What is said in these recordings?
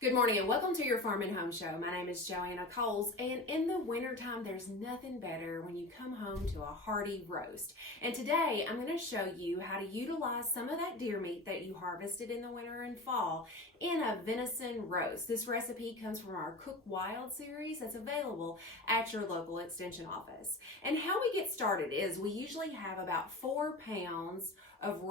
Good morning and welcome to your Farm and Home Show. My name is Joanna, and in the wintertime, there's nothing better when you come home to a hearty roast. And today, I'm going to show you how to utilize some of that deer meat that you harvested in the winter and fall in a venison roast. This recipe comes from our Cook Wild series that's available at your local extension office. And how we get started is we usually have about 4 pounds of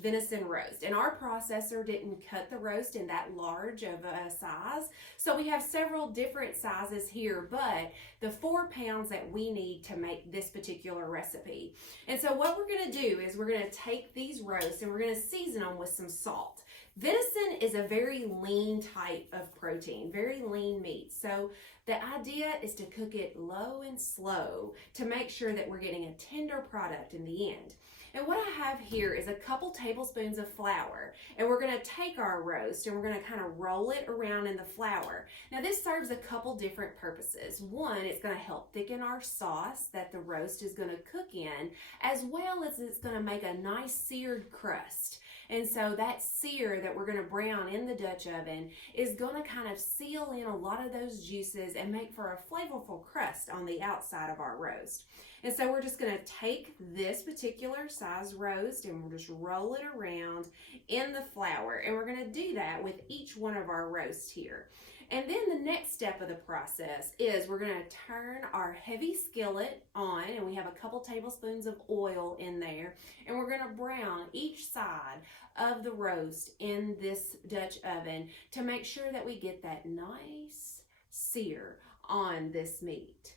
venison roast, and our processor didn't cut the roast in that large of a size, so we have several different sizes here, but the 4 pounds that we need to make this particular recipe. And so what we're going to do is we're going to take these roasts and we're going to season them with some salt. Venison is a very lean type of protein, very lean meat. So the idea is to cook it low and slow to make sure that we're getting a tender product in the end. And what I have here is a couple tablespoons of flour, and we're going to take our roast and we're going to kind of roll it around in the flour. Now this serves a couple different purposes. One, it's going to help thicken our sauce that the roast is going to cook in, as well as it's going to make a nice seared crust. And so that sear that we're going to brown in the Dutch oven is going to kind of seal in a lot of those juices and make for a flavorful crust on the outside of our roast. And so we're just going to take this particular size roast and we'll just roll it around in the flour. And we're going to do that with each one of our roasts here. And then the next step of the process is we're going to turn our heavy skillet on, and we have a couple tablespoons of oil in there, and we're going to brown each side of the roast in this Dutch oven to make sure that we get that nice sear on this meat.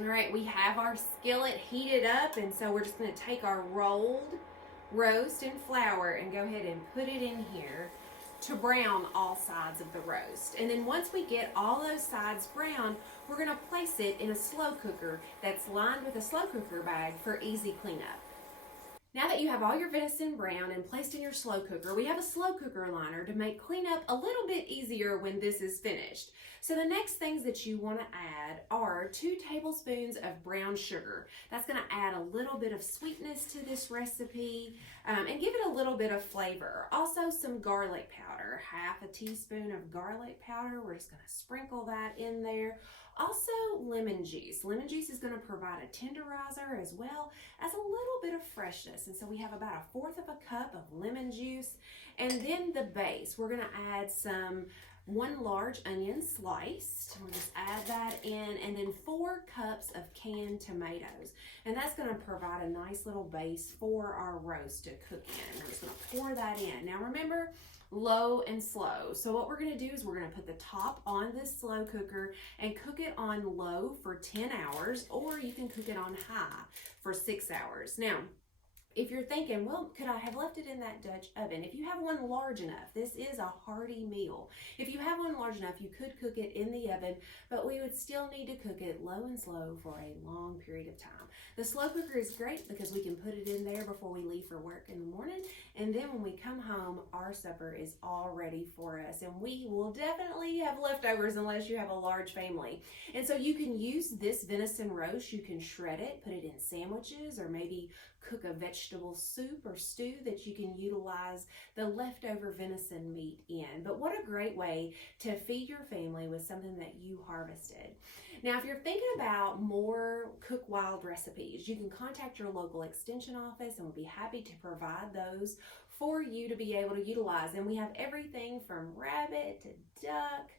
All right, we have our skillet heated up, and so we're just going to take our rolled roast and flour and go ahead and put it in here to brown all sides of the roast. And then once we get all those sides browned, we're going to place it in a slow cooker that's lined with a slow cooker bag for easy cleanup. Now that you have all your venison browned and placed in your slow cooker, we have a slow cooker liner to make cleanup a little bit easier when this is finished. So the next things that you want to add are 2 tablespoons of brown sugar. That's going to add a little bit of sweetness to this recipe and give it a little bit of flavor. Also some garlic powder, half a teaspoon of garlic powder. We're just going to sprinkle that in there. Also lemon juice. Lemon juice is going to provide a tenderizer as well as a little bit of freshness. And so we have about 1/4 of a cup of lemon juice. And then the base, we're going to add some 1 large onion sliced. We'll just add that in, and then 4 cups of canned tomatoes. And that's going to provide a nice little base for our roast to cook in. We're just going to pour that in. Now remember, low and slow. So what we're going to do is we're going to put the top on this slow cooker and cook it on low for 10 hours, or you can cook it on high for 6 hours. Now, if you're thinking, well, could I have left it in that Dutch oven? If you have one large enough, this is a hearty meal. If you have one large enough, you could cook it in the oven, but we would still need to cook it low and slow for a long period of time. The slow cooker is great because we can put it in there before we leave for work in the morning, and then when we come home, our supper is all ready for us, and we will definitely have leftovers unless you have a large family. And so you can use this venison roast, you can shred it, put it in sandwiches, or maybe cook a vegetable soup or stew that you can utilize the leftover venison meat in. But what a great way to feed your family with something that you harvested. Now, if you're thinking about more Cook Wild recipes, you can contact your local extension office and we'll be happy to provide those for you to be able to utilize. And we have everything from rabbit to duck,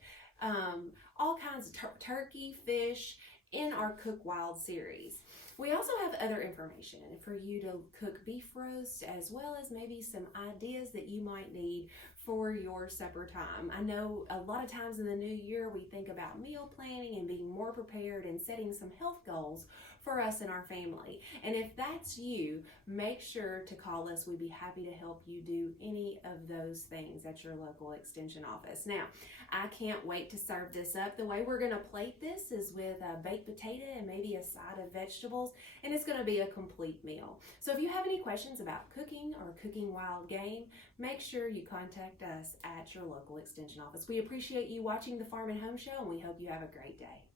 all kinds of turkey, fish in our Cook Wild series. We also have other information for you to cook beef roast, as well as maybe some ideas that you might need for your supper time. I know a lot of times in the new year we think about meal planning and being more prepared and setting some health goals for us and our family. And if that's you, make sure to call us. We'd be happy to help you do any of those things at your local extension office. Now, I can't wait to serve this up. The way we're going to plate this is with a baked potato and maybe a side of vegetables, and it's going to be a complete meal. So if you have any questions about cooking or cooking wild game, make sure you contact us at your local extension office. We appreciate you watching the Farm and Home Show, and we hope you have a great day.